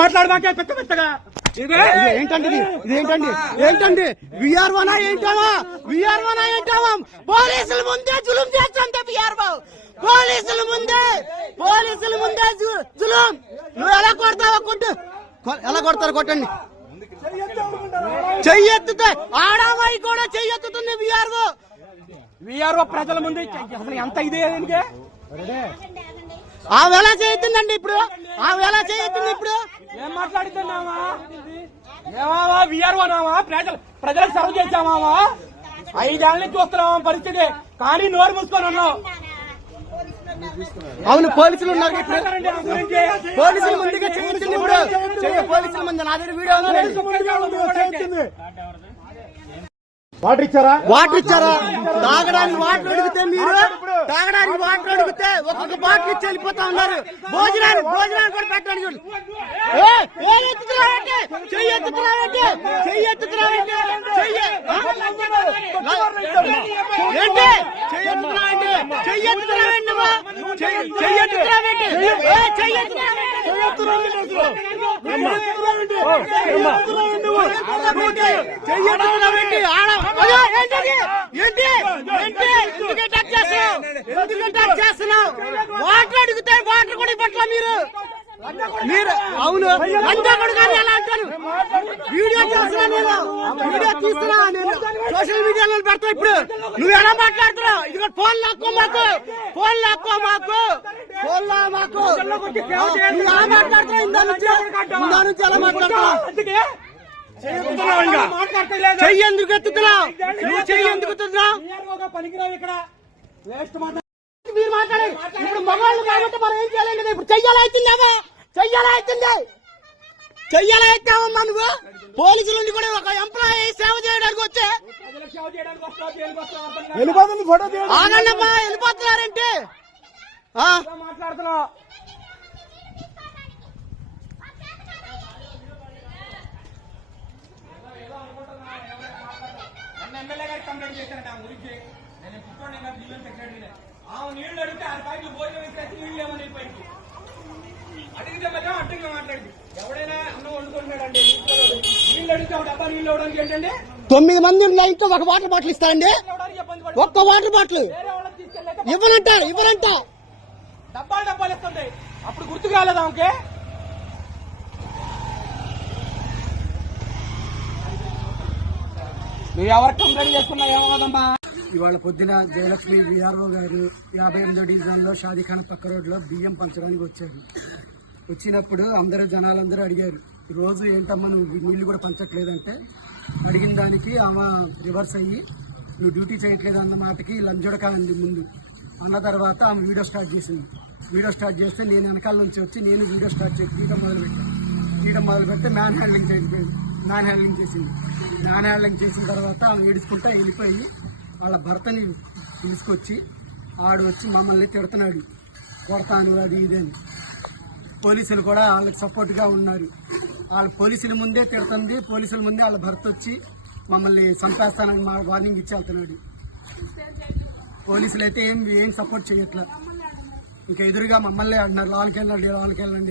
మాట్లాడమాకే పెద్ద పెద్దగా. ఇదే. ఏంటండి ఇది? ఇది ఏంటండి? ఏంటండి విఆర్ఓనా ఏంటావా విఆర్ఓనా ఏంటావా పోలీసుల ముందే జులుం చేస్తుంటే విఆర్ఓ పోలీసుల ముందే పోలీసుల ముందే జులుం. నువ్వు ఎలా కొడతావా కొట్టు. ఎలా కొడతారు కొట్టండి. చెయ్యెత్తుతే ఆడామాయి కూడా చెయ్యెత్తుతుంది విఆర్ఓ విఆర్ఓ ప్రజల ముందు అసలు ఎంత ఇదే ఆమె ఎలా చేయొద్దండి ఇప్పుడు. ఆమె ఎలా చేయొద్దండి ఇప్పుడు. ఏం మాట్లాడుతున్నావా? ఏమావా ప్రజలు ప్రజలకు సర్వ్ చేశామావా ఐదేళ్ళ నుంచి చూస్తున్నావా పరిస్థితి? కానీ నోరు మూసుకొని ఉన్నావు. అవును పోలీసులు ఉన్నారు. పోలీసుల ముందుగా చేయొద్దండి ఇప్పుడు. పోలీసుల ముందు. నా దగ్గర వీడియో వాటర్ ఇచ్చారా? వాటర్ ఇచ్చారా? తాగడానికి వాటర్ అడిగితే మీరు? తాగడానికి వాటర్ అడిగితే ఒక్కొక్క బాటిల్ ఇచ్చి వెళ్ళిపోతా ఉన్నారు. భోజనానికి భోజనానికి కూడా పెట్టండి చూడు. ఏ, ఏం? ఎత్తుతున్నావంటే చెయ్యి ఎత్తుతున్నావంటే చెయ్యి ఎత్తుతున్నావంటే చెయ్యి? ఏంటి? చెయ్యి ఎత్తుతున్నావంటే చెయ్యి ఎత్తుతున్నావండి ఏంటి ఏంటి ఎందుకు అటాక్ చేస్తున్నావు ఎందుకు అటాక్ చేస్తున్నావు వాటర్ అడిగితే వాటర్ కూడా ఇవ్వట్లా మీరు మీరు అవును అంతా కూడా కానీ అలా అంటారు వీడియో చేస్తున్నా నేను. వీడియో తీస్తున్నా నేను సోషల్ మీడియాలో పెడతా ఇప్పుడు. నువ్వు ఎలా మాట్లాడుతున్నావు? ఇది ఫోన్ లాక్కో మాకు. ఫోన్ లాక్కో మాకు. ఫోన్ లా మాకు. ఎలా మాట్లాడుతున్నావు ఇందా నుంచి ఇందా నుంచి ఎలా మాట్లాడుతున్నావు అందుకే చెయ్యొద్దుతున్నావు ఇంకా. మాట్లాడతలేదు. చెయ్యి ఎందుకు ఎత్తుతున్నావు? నువ్వు చెయ్యి ఎందుకు ఎత్తుతున్నావు? విఆర్ఓగా పనికిరావు ఇక్కడ? వేస్ట్ మాట. మీరు మాట్లాడండి. ఇప్పుడు మగవాళ్ళు కాబట్టి మనం ఏం చేయాలండి ఇప్పుడు చెయ్యాలా అవుతుందేమో? చెయ్యాలా అవుతుంది? చెయ్యాలా నువ్వు పోలీసుల నుండి కూడా ఒక ఎంప్లాయీ సేవ చేయడానికి వచ్చే. వెళ్ళిపోతుంది ఫోటో ఆగండమ్మా వెళ్ళిపోతున్నారంటే. ఆ, ఎలా మాట్లాడుతున్నావు నన్ను ఎమ్మెల్యే గారికి కంప్లైంట్ చేశాను నా గురించి నేను కూర్చోండి నా జిల్లా సెక్రటరీనే. ఆమె నీళ్ళు అడిగితే ఆరు పాయింట్లు భోజనం వేసేసి నీళ్ళు ఏమని పైకి అడిగితే మధ్య అడ్డంగా మాట్లాడింది ఎవడైనా అన్నం వండుకుంటున్నాడండి నీళ్ళు అడిగితే ఒక డబ్బా నీళ్ళు ఇవ్వడానికి ఏంటండి తొమ్మిది మంది ఉన్న ఇంట్లో ఒక వాటర్ బాటిల్ ఇస్తారండి ఒక్క వాటర్ బాటిల్. ఇవ్వనంట ఇవ్వనంట. డబ్బాలు డబ్బాలు ఇస్తుంటాయి. అప్పుడు గుర్తుకు రాలేదా ఆమెకి? నువ్వు ఎవరికి కంప్లైంట్ చేసుకున్నా ఏమవుదమ్మా ఇవాళ పొద్దున జయలక్ష్మి విఆర్ఓ గారు యాభై ఎనిమిదో డివిజన్లో షాదీఖాన్ పక్క రోడ్లో బియ్యం పంచడానికి వచ్చారు. వచ్చినప్పుడు అందరూ జనాలందరూ అడిగారు రోజు ఏంటమ్మా నువ్వు నీళ్ళు కూడా పంచట్లేదంటే అడిగిన దానికి ఆమె రివర్స్ అయ్యి నువ్వు డ్యూటీ చేయట్లేదు అన్న మాటకి లంజుడక అంది ముందు. అన్న తర్వాత ఆమె వీడియో స్టార్ట్ చేసింది. వీడియో స్టార్ట్ చేస్తే నేను వెనకాల నుంచి వచ్చి నేను వీడియో స్టార్ట్ చేసి తీయడం మొదలుపెట్టాను. తీయడం మొదలు పెడితే మ్యాన్ హ్యాండ్లింగ్ చేసింది మ్యాన్ హ్యాండ్లింగ్ చేసింది. మ్యాన్ హ్యాండ్లింగ్ చేసిన తర్వాత ఆమె ఏడుచుకుంటా వెళ్ళిపోయి వాళ్ళ భర్తని తీసుకొచ్చి ఆడు వచ్చి మమ్మల్ని తిడుతున్నాడు. కొడతాను అది ఇది అని. పోలీసులు కూడా వాళ్ళకి సపోర్ట్గా ఉన్నారు. వాళ్ళ పోలీసుల ముందే తిడుతుంది పోలీసుల ముందే వాళ్ళ భర్త వచ్చి మమ్మల్ని చంపేస్తానని మా వార్నింగ్ ఇచ్చి వెళ్తున్నాడు. పోలీసులు అయితే ఏం ఏం సపోర్ట్ చేయట్లేదు ఇంకా ఎదురుగా మమ్మల్ని అంటున్నారు వాళ్ళకి వెళ్ళండి వాళ్ళకి వెళ్ళండి